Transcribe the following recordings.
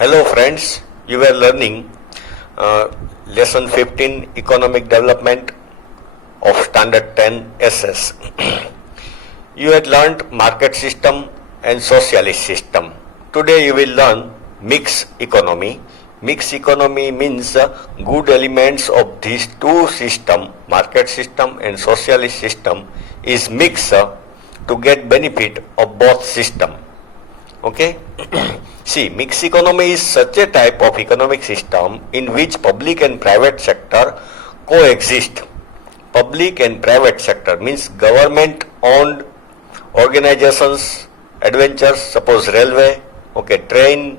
Hello friends, you were learning lesson 15 economic development of standard 10 SS. You had learned market system and socialist system. Today you will learn mixed economy. Mixed economy means good elements of these two systems, market system and socialist system, is mixed to get benefit of both system. Okay? See, mixed economy is such a type of economic system in which public and private sector coexist. Public and private sector means government owned organizations, adventures, suppose railway, okay, train,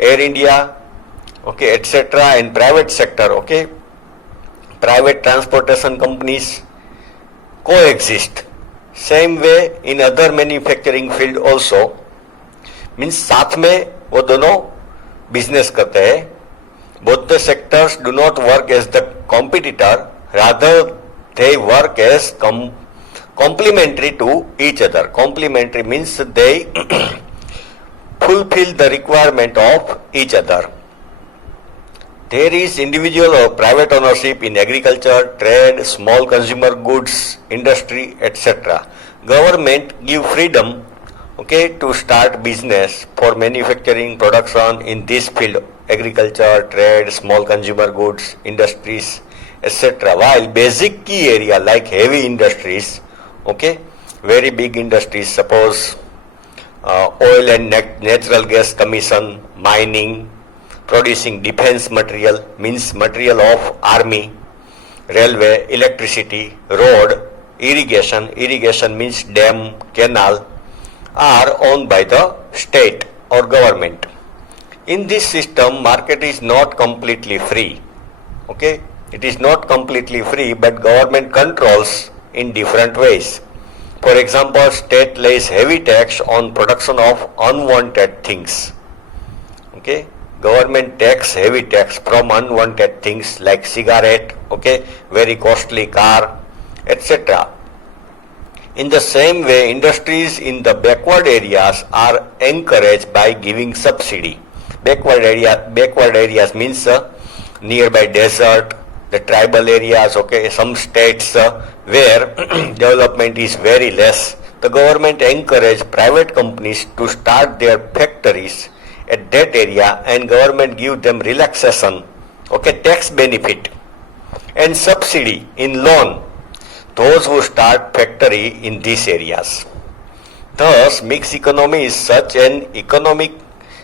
Air India, okay, etc., and private sector, okay, private transportation companies coexist. Same way in other manufacturing field also, means साथ में वो दोनों business करते हैं. Both the sectors do not work as the competitor, rather they work as complementary to each other. Complementary means they fulfill the requirement of each other. There is individual or private ownership in agriculture, trade, small consumer goods, industry, etc. Government give freedom, okay, to start business for manufacturing production in this field, agriculture, trade, small consumer goods, industries, etc. While basic key area like heavy industries, okay, very big industries, suppose oil and natural gas commission, mining, producing defense material, means material of army, railway, electricity, road, irrigation means dam, canal, are owned by the state or government. In this system, market is not completely free. Okay, it is not completely free, but government controls in different ways. For example, state lays heavy tax on production of unwanted things. Okay, government takes heavy tax from unwanted things like cigarette, okay, very costly car, etc. In the same way, industries in the backward areas are encouraged by giving subsidy. Backward areas means nearby desert, the tribal areas, okay, some states where development is very less. The government encourage private companies to start their factories at that area, and government give them relaxation, okay, tax benefit and subsidy in loan those who start factory in these areas. Thus, mixed economy is such an economic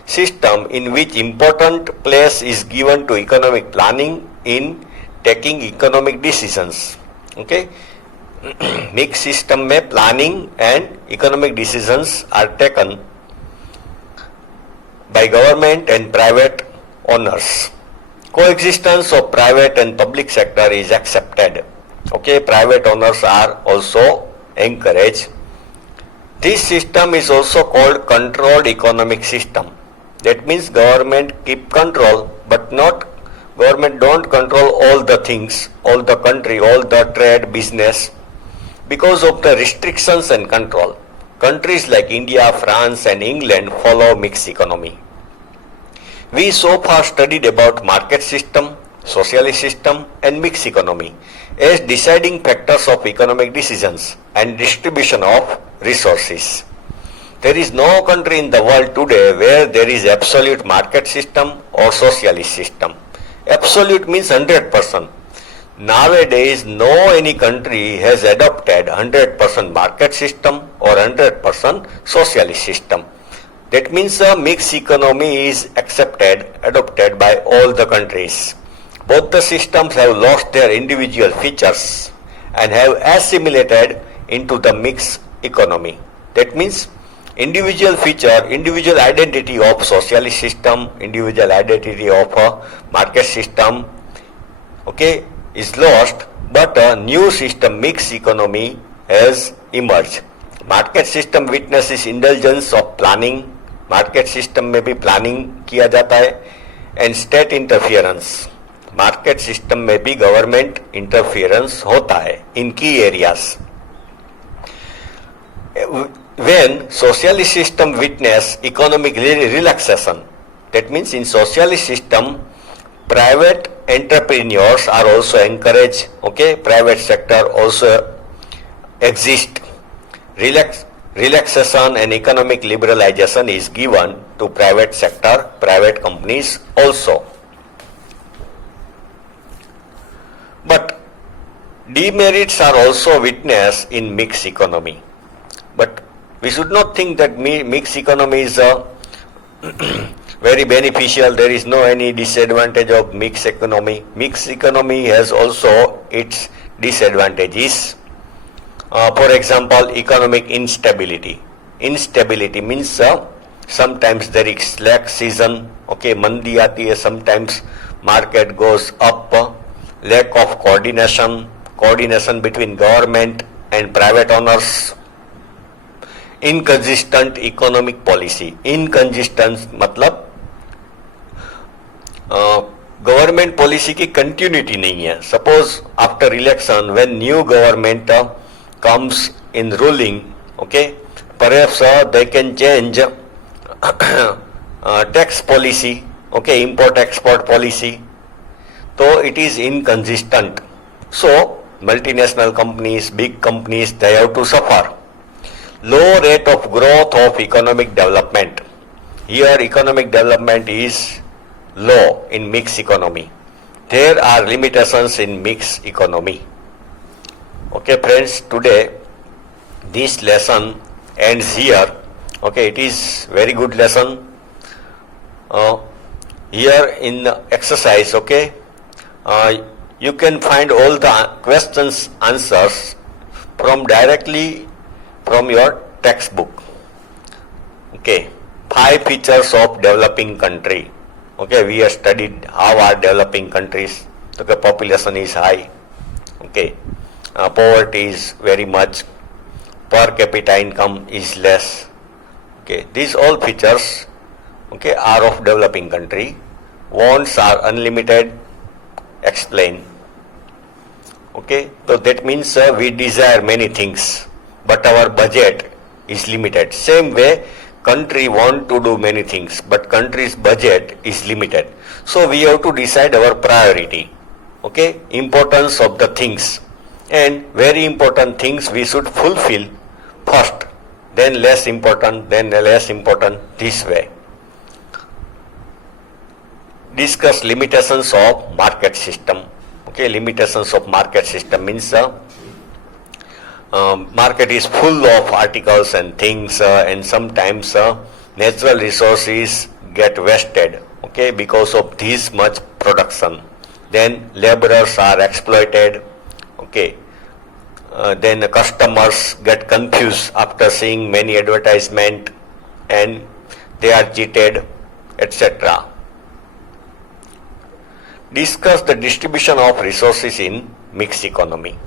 system in which important place is given to economic planning in taking economic decisions. Okay, mixed system में planning and economic decisions are taken by government and private owners. Coexistence of private and public sector is accepted. Okay, private owners are also encouraged. This system is also called controlled economic system. That means government keep control, but not government don't control all the things, all the country, all the trade, business, because of the restrictions and control. Countries like India, France and England follow mixed economy. We so far studied about market system, socialist system and mixed economy as deciding factors of economic decisions and distribution of resources. There is no country in the world today where there is absolute market system or socialist system. Absolute means 100%. Nowadays, no any country has adopted 100% market system or 100% socialist system. That means a mixed economy is adopted by all the countries. Both the systems have lost their individual features and have assimilated into the mixed economy. That means individual feature, individual identity of socialist system, individual identity of a market system, okay, is lost, but a new system, mixed economy, has emerged. Market system witnesses indulgence of planning. Market system में भी planning किया जाता है and state interference. Market system में भी government interference होता है इन की areas. when socialist system witness economic relaxation, that means in socialist system, private entrepreneurs are also encouraged, okay, private sector also exist. Relaxation and economic liberalization is given to private sector, private companies also. But demerits are also witnessed in mixed economy. But we should not think that mixed economy is very beneficial. There is no any disadvantage of mixed economy. Mixed economy has also its disadvantages. For example, economic instability. Instability means sometimes there is slack season. Okay, mandi aati hai. Sometimes market goes up. Lack of coordination between government and private owners. Inconsistent economic policy. Inconsistent मतलब government policy की continuity नहीं है. Suppose after election when new government comes in ruling, okay, perhaps they can change tax policy, okay, import export policy, so it is inconsistent. So multinational companies, big companies, they have to suffer. Low rate of growth of economic development. Here economic development is low in mixed economy. There are limitations in mixed economy. Okay friends, today this lesson ends here. Okay, it is very good lesson. Here in the exercise, okay, you can find all the questions answers directly from your textbook. Okay, 5 features of developing country. Okay, we have studied how are developing countries. Okay, population is high. Okay. Poverty is very much, per capita income is less. Okay, these all features, okay, are of developing country. Wants are unlimited, explain. Okay, so that means we desire many things, but our budget is limited. Same way, country want to do many things, but country's budget is limited. So we have to decide our priority. Okay, importance of the things. And very important things we should fulfill first, then less important, this way. Discuss limitations of market system. Okay, limitations of market system means market is full of articles and things, and sometimes natural resources get wasted, okay, because of this much production. Then laborers are exploited. Okay, then the customers get confused after seeing many advertisement and they are cheated, etc. Discuss the distribution of resources in mixed economy.